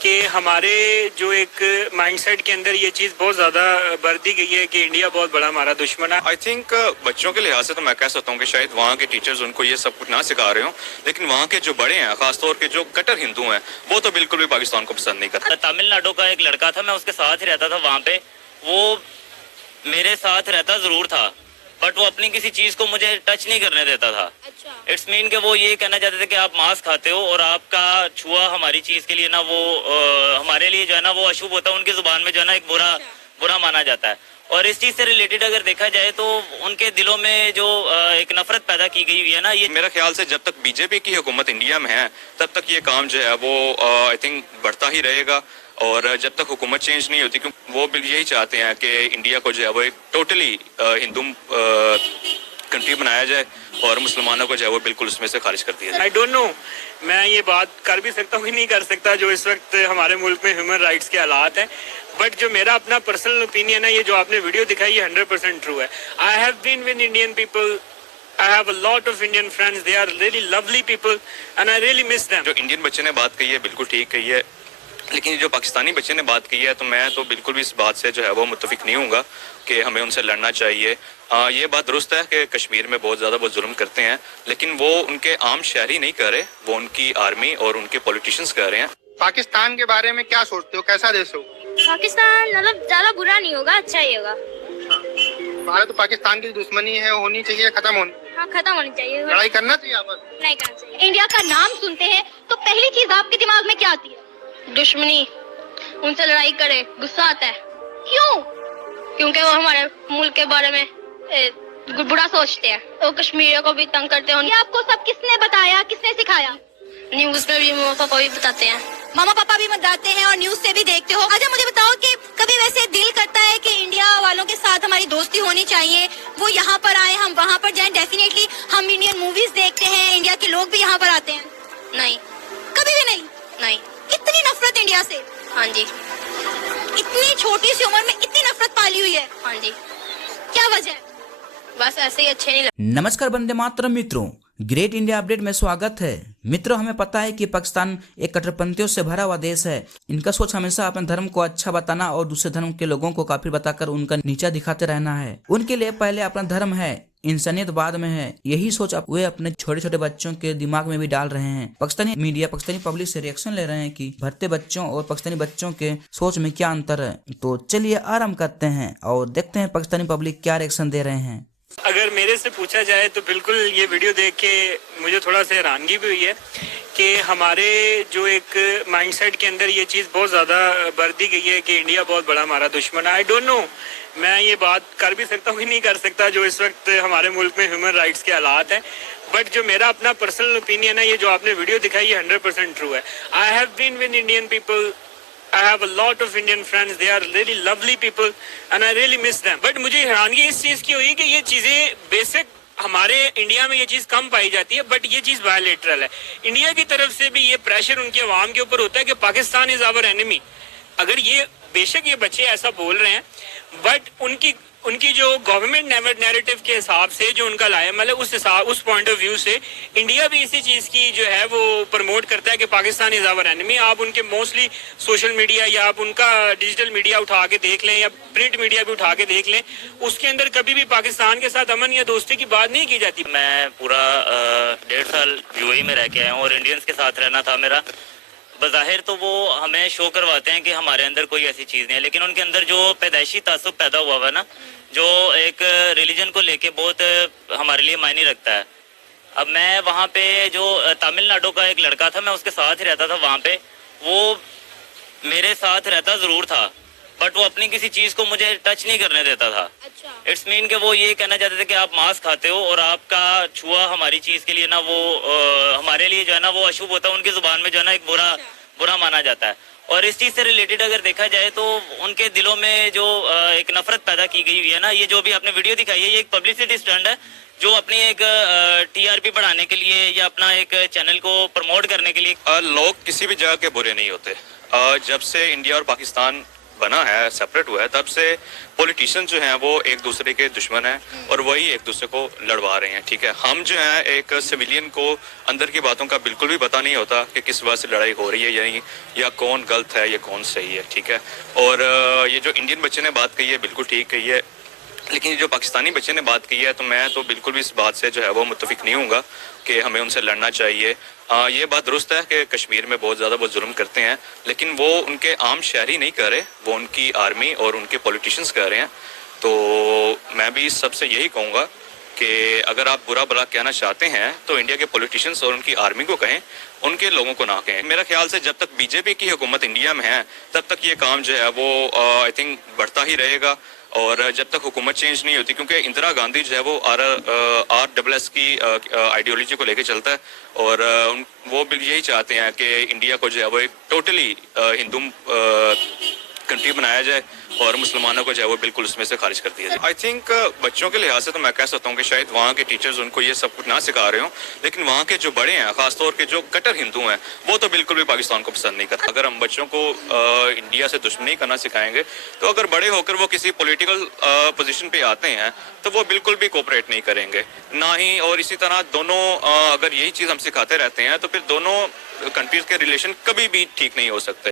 कि हमारे जो एक माइंडसेट के अंदर ये चीज़ बहुत ज़्यादा बढ़ दी गई है कि इंडिया बहुत बड़ा हमारा दुश्मन है। आई थिंक बच्चों के लिहाज से तो मैं कह सकता हूँ कि शायद वहाँ के टीचर्स उनको ये सब कुछ ना सिखा रहे हो, लेकिन वहाँ के जो बड़े हैं, खासतौर के जो कट्टर हिंदू हैं, वो तो बिल्कुल भी पाकिस्तान को पसंद नहीं करते। तमिलनाडु का एक लड़का था, मैं उसके साथ ही रहता था वहाँ पे। वो मेरे साथ रहता जरूर था, बट वो अपनी किसी चीज को मुझे टच नहीं करने देता था। अच्छा। इट्स मीन कि वो ये कहना चाहते थे कि आप मांस खाते हो और आपका छुआ हमारी चीज के लिए ना वो हमारे लिए जो है ना वो अशुभ होता है। उनकी जुबान में जो है ना एक बुरा माना जाता है। और इस चीज से रिलेटेड अगर देखा जाए तो उनके दिलों में जो एक नफरत पैदा की गई हुई है ना, ये मेरा ख्याल से जब तक बीजेपी की हुकूमत इंडिया में है तब तक ये काम जो है वो आई थिंक बढ़ता ही रहेगा। और जब तक हुकूमत चेंज नहीं होती, क्योंकि वो भी यही चाहते हैं कि इंडिया को जो है वो एक टोटली हिंदू कंट्री बनाया जाए और मुसलमानों को जो है वो बिल्कुल उसमें से खारिज कर दिया जाए। आई डोंट नो, मैं ये बात कर भी सकता हूँ कि नहीं कर सकता जो इस वक्त हमारे मुल्क में ह्यूमन राइट्स के हालात हैं, बट जो मेरा अपना पर्सनल ओपिनियन है, ये जो आपने वीडियो दिखाई ये 100% ट्रू है। I have been with Indian people, I have a lot of Indian friends. They are really lovely people, and I really miss them. जो इंडियन बच्चे ने बात कही है बिल्कुल ठीक कही है, लेकिन जो पाकिस्तानी बच्चे ने बात कही है तो मैं तो बिल्कुल भी इस बात से जो है वो मुत्तफिक नहीं हूँगा कि हमें उनसे लड़ना चाहिए। ये बात दुरुस्त है कि कश्मीर में बहुत ज़्यादा वो जुल्म करते हैं, लेकिन वो उनके आम शहरी नहीं कर रहे, वो उनकी आर्मी और उनके पॉलिटिशियंस कर रहे हैं। पाकिस्तान के बारे में क्या सोचते हो, कैसा देश हो? पाकिस्तान मतलब ज्यादा बुरा नहीं होगा, अच्छा ही होगा। भारत तो पाकिस्तान की दुश्मनी है, होनी चाहिए, खत्म होनी। हाँ, खत्म होनी चाहिए, लड़ाई करना चाहिए आपस नहीं करना चाहिए। इंडिया का नाम सुनते हैं तो पहली चीज आपके दिमाग में क्या आती है? दुश्मनी। उनसे लड़ाई करे, गुस्सा आता है। क्यों? क्योंकि वो हमारे मुल्क के बारे में बुरा सोचते हैं। वो कश्मीरियों को भी तंग करते हैं। ये आपको सब किसने बताया, किसने सिखाया? न्यूज में भी मामा पापा भी बताते हैं। मामा पापा भी बताते हैं और न्यूज से भी देखते हो। अच्छा मुझे बताओ कि कभी वैसे दिल करता है कि इंडिया वालों के साथ हमारी दोस्ती होनी चाहिए, वो यहाँ पर आए, हम वहाँ पर जाएं? डेफिनेटली हम इंडियन मूवीज देखते हैं, इंडिया के लोग भी यहाँ पर आते हैं। नहीं, कभी भी नहीं। नहीं। इतनी नफरत इंडिया से? हाँ जी। इतनी छोटी सी उम्र में इतनी नफरत पाली हुई है? हाँ जी। क्या वजह है? बस ऐसे ही अच्छे नहीं लगते। नमस्कार वंदे मातरम मित्रों, ग्रेट इंडिया अपडेट में स्वागत है। मित्रों, हमें पता है कि पाकिस्तान एक कट्टरपंथियों से भरा हुआ देश है। इनका सोच हमेशा अपने धर्म को अच्छा बताना और दूसरे धर्म के लोगों को काफिर बताकर उनका नीचा दिखाते रहना है। उनके लिए पहले अपना धर्म है, इंसानियत बाद में है। यही सोच वे अपने छोटे छोटे बच्चों के दिमाग में भी डाल रहे हैं। पाकिस्तानी मीडिया, पाकिस्तानी पब्लिक से रिएक्शन ले रहे हैं कि भरते बच्चों और पाकिस्तानी बच्चों के सोच में क्या अंतर है। तो चलिए आराम करते हैं और देखते हैं पाकिस्तानी पब्लिक क्या रिएक्शन दे रहे हैं। अगर मेरे से पूछा जाए तो बिल्कुल ये वीडियो देख के मुझे थोड़ा सा हैरानगी भी हुई है कि हमारे जो एक माइंडसेट के अंदर ये चीज़ बहुत ज़्यादा बढ़ दी गई है कि इंडिया बहुत बड़ा हमारा दुश्मन है। आई डोंट नो, मैं ये बात कर भी सकता हूँ कि नहीं कर सकता जो इस वक्त हमारे मुल्क में ह्यूमन राइट्स के हालात हैं, बट जो मेरा अपना पर्सनल ओपिनियन है, ये जो आपने वीडियो दिखाई ये 100% ट्रू है। I have been with Indian people, I have a lot of Indian friends. They are really lovely people, and I really miss them. But मुझे हैरानगी इस चीज़ की हुई कि ये चीज़ें बेसिक हमारे इंडिया में ये चीज़ कम पाई जाती है, बट ये चीज़ बायोलेटरल है। इंडिया की तरफ से भी ये प्रेशर उनके अवाम के ऊपर होता है कि पाकिस्तान इज़ आवर एनिमी। अगर ये बेशक ये बच्चे ऐसा बोल रहे हैं, बट उनकी जो गवर्नमेंट नैरेटिव के हिसाब से जो उनका लाया, मतलब उस पॉइंट ऑफ व्यू से इंडिया भी इसी चीज़ की जो है वो प्रमोट करता है कि पाकिस्तान इज़ आवर एनिमी। आप उनके मोस्टली सोशल मीडिया या आप उनका डिजिटल मीडिया उठा के देख लें या प्रिंट मीडिया भी उठा के देख लें, उसके अंदर कभी भी पाकिस्तान के साथ अमन या दोस्ती की बात नहीं की जाती। मैं पूरा 1.5 साल यूएई में रह के आया हूँ और इंडियंस के साथ रहना था मेरा। बज़ाहिर तो वो हमें शो करवाते हैं कि हमारे अंदर कोई ऐसी चीज़ नहीं है, लेकिन उनके अंदर जो पैदाइशी तासुब पैदा हुआ है ना, जो एक रिलीजन को लेके बहुत हमारे लिए मायने रखता है। अब मैं वहाँ पे जो तमिलनाडु का एक लड़का था, मैं उसके साथ ही रहता था वहाँ पे। वो मेरे साथ रहता ज़रूर था, बट वो अपनी किसी चीज़ को मुझे टच नहीं करने देता था। अच्छा। इट्स मीन कि वो ये कहना चाहते थे कि आप मांस खाते हो और आपका छुआ हमारी चीज़ के लिए ना वो हमारे लिए जो है ना वो अशुभ होता है। उनकी जुबान में जो है ना एक बुरा माना जाता है। और इस चीज़ से रिलेटेड अगर देखा जाए तो उनके दिलों में जो एक नफरत पैदा की गई हुई है ना, ये जो भी आपने वीडियो दिखाई है, ये एक पब्लिसिटी स्टंट है जो अपनी एक टीआरपी बढ़ाने के लिए या अपना एक चैनल को प्रमोट करने के लिए। लोग किसी भी जगह के बुरे नहीं होते। जब से इंडिया और पाकिस्तान बना है, सेपरेट हुआ है, तब से पॉलिटिशियन जो हैं वो एक दूसरे के दुश्मन हैं और वही एक दूसरे को लड़वा रहे हैं। ठीक है, हम जो है एक सिविलियन को अंदर की बातों का बिल्कुल भी पता नहीं होता कि किस वजह से लड़ाई हो रही है या नहीं, या कौन गलत है या कौन सही है। ठीक है, और ये जो इंडियन बच्चे ने बात कही है बिल्कुल ठीक कही है, लेकिन जो पाकिस्तानी बच्चे ने बात की है तो मैं तो बिल्कुल भी इस बात से जो है वो मुत्तफिक नहीं हूँगा कि हमें उनसे लड़ना चाहिए। ये बात दुरुस्त है कि कश्मीर में बहुत ज़्यादा वो जुल्म करते हैं, लेकिन वो उनके आम शहरी नहीं कर रहे, वो उनकी आर्मी और उनके पॉलिटिशियंस कर रहे हैं। तो मैं भी सबसे यही कहूँगा कि अगर आप बुरा भला कहना चाहते हैं तो इंडिया के पॉलिटिशियंस और उनकी आर्मी को कहें, उनके लोगों को ना कहें। मेरा ख्याल से जब तक बीजेपी की हुकूमत इंडिया में है तब तक ये काम जो है वो आई थिंक बढ़ता ही रहेगा, और जब तक हुकूमत चेंज नहीं होती, क्योंकि इंदिरा गांधी जो है वो RSS की आइडियोलॉजी को लेके चलता है, और वो भी यही चाहते हैं कि इंडिया को जो है वो एक टोटली हिंदू कंट्री बनाया जाए और मुसलमानों को जो है वो बिल्कुल उसमें से खारिज कर दिया जाए। आई थिंक बच्चों के लिहाज से तो मैं कह सकता हूँ कि शायद वहाँ के टीचर्स उनको ये सब कुछ ना सिखा रहे हों, लेकिन वहाँ के जो बड़े हैं, खासतौर के जो कट्टर हिंदू हैं, वो तो बिल्कुल भी पाकिस्तान को पसंद नहीं करते। अगर हम बच्चों को इंडिया से दुश्मनी करना सिखाएंगे तो अगर बड़े होकर वो किसी पॉलिटिकल पोजीशन पे आते हैं तो वो बिल्कुल भी कोऑपरेट नहीं करेंगे ना ही। और इसी तरह दोनों अगर यही चीज़ हम सिखाते रहते हैं तो फिर दोनों कंट्रीज के रिलेशन कभी भी ठीक नहीं हो सकते।